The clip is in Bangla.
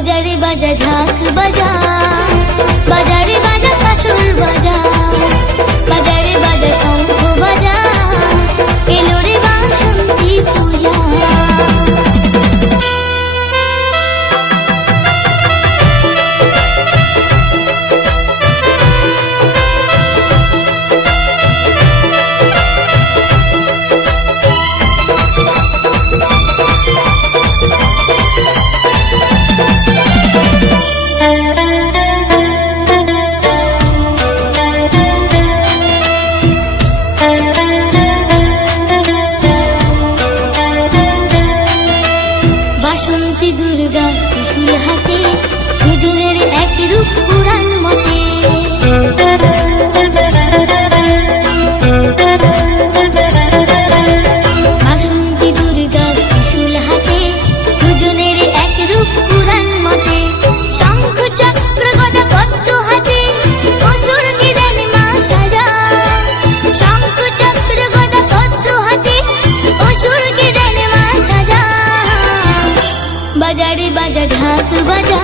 বাজারে বাজা ঢাক বাজা, বাজারে বাজা কাসর বাজা, বাজারে বাজা শঙ্খ বাজা, এলো রে বাসন্তী পূজা। বাসন্তী দুর্গা ত্রিশূল হাতে, দুজনের এক রূপ পুরাণ মতে। বাসন্তী দুর্গা ত্রিশূল হাতে, দুজনের এক রূপ পুরাণ মতে। শঙ্খ চক্র গদা পদ্ম হাতে, অসুরকে দেন মা সাজা। শঙ্খ চক্র গদা পদ্ম হাতে, অসুরকে দেন মা সাজা। বাজারে বাজা ঢাক বাজা,